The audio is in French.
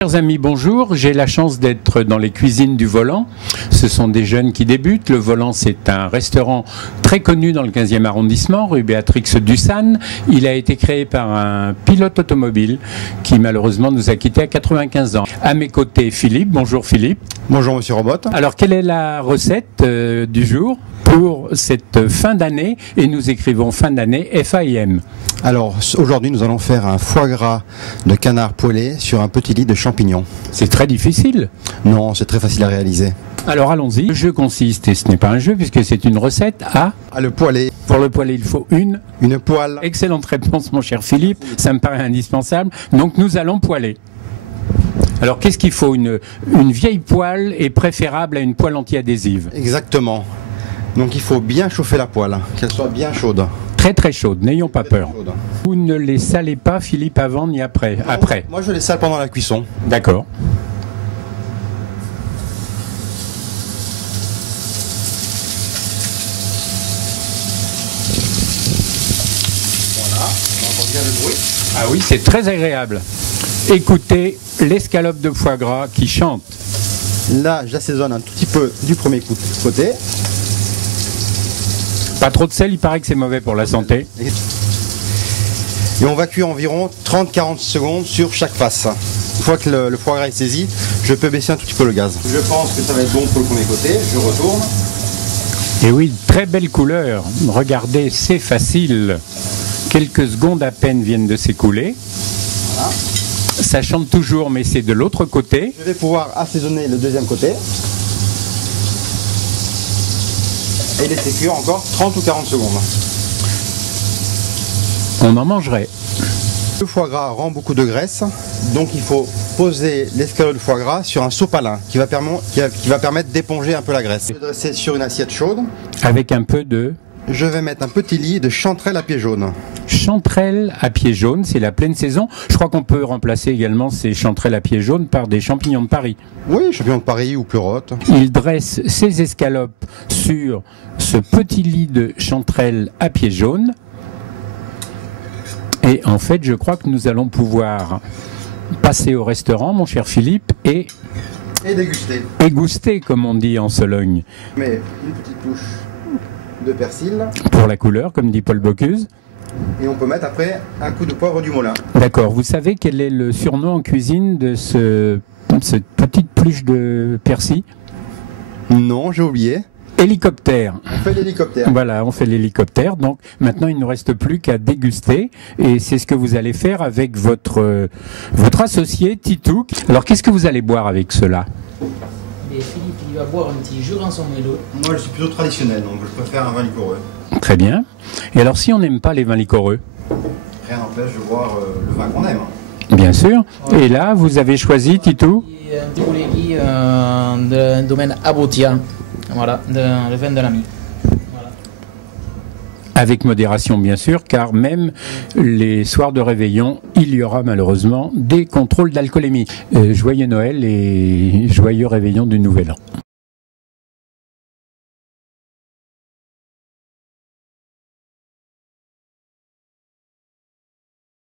Chers amis, bonjour. J'ai la chance d'être dans les cuisines du Volant. Ce sont des jeunes qui débutent. Le Volant, c'est un restaurant très connu dans le 15e arrondissement, rue Béatrix Dussanne. Il a été créé par un pilote automobile qui malheureusement nous a quittés à 95 ans. À mes côtés, Philippe. Bonjour Philippe. Bonjour Monsieur Robot. Alors, quelle est la recette du jour pour cette fin d'année? Et nous écrivons fin d'année FAIM. Alors aujourd'hui nous allons faire un foie gras de canard poêlé sur un petit lit de champignons. C'est très difficile. Non, c'est très facile à réaliser. Alors allons-y. Le jeu consiste, et ce n'est pas un jeu puisque c'est une recette, à le poêler. Pour le poêler, il faut une poêle. Excellente réponse mon cher Philippe, ça me paraît indispensable. Donc nous allons poêler. Alors qu'est-ce qu'il faut? Une vieille poêle est préférable à une poêle anti-adhésive. Exactement. Donc il faut bien chauffer la poêle, qu'elle soit bien chaude. Très très chaude, n'ayons pas peur. Vous ne les salez pas Philippe avant ni après? Non, après. Moi je les sale pendant la cuisson. D'accord. Voilà, on entend bien le bruit. Ah oui, c'est très agréable. Écoutez l'escalope de foie gras qui chante. Là j'assaisonne un tout petit peu du premier côté. Pas trop de sel, il paraît que c'est mauvais pour la santé. Et on va cuire environ 30-40 secondes sur chaque face. Une fois que le foie gras est saisi, je peux baisser un tout petit peu le gaz. Je pense que ça va être bon pour le premier côté, je retourne. Et oui, très belle couleur. Regardez, c'est facile. Quelques secondes à peine viennent de s'écouler. Voilà. Ça chante toujours, mais c'est de l'autre côté. Je vais pouvoir assaisonner le deuxième côté. Et laisser cuire encore 30 ou 40 secondes. On en mangerait. Le foie gras rend beaucoup de graisse, donc il faut poser l'escalope de foie gras sur un sopalin qui va permettre d'éponger un peu la graisse. Je vais dresser sur une assiette chaude. Avec un peu de... Je vais mettre un petit lit de chanterelle à pieds jaunes. Chanterelle à pieds jaunes, c'est la pleine saison. Je crois qu'on peut remplacer également ces chanterelles à pieds jaunes par des champignons de Paris. Oui, champignons de Paris ou pleurotes. Il dresse ses escalopes sur ce petit lit de chanterelle à pieds jaunes. Et en fait, je crois que nous allons pouvoir passer au restaurant, mon cher Philippe, et déguster. Éguster, comme on dit en Sologne. Mais une petite touche de persil. Pour la couleur, comme dit Paul Bocuse. Et on peut mettre après un coup de poivre du Moulin. D'accord. Vous savez quel est le surnom en cuisine de cette petite pluche de persil? Non, j'ai oublié. Hélicoptère. On fait l'hélicoptère. Voilà, on fait l'hélicoptère. Donc maintenant, il ne nous reste plus qu'à déguster. Et c'est ce que vous allez faire avec votre associé, Titou. Alors, qu'est-ce que vous allez boire avec cela? Et Philippe, il va boire un petit Jurançon Mélo. Moi, je suis plutôt traditionnel, donc je préfère un vin liquoreux. Très bien. Et alors, si on n'aime pas les vins liquoreux? Rien n'empêche de boire le vin qu'on aime. Bien sûr. Et là, vous avez choisi, Titou? Un petit collègue d'un domaine Abotia. Voilà, le vin de l'ami. Voilà. Avec modération, bien sûr, car même les soirs de réveillon, il y aura malheureusement des contrôles d'alcoolémie. Joyeux Noël et joyeux réveillon du Nouvel An.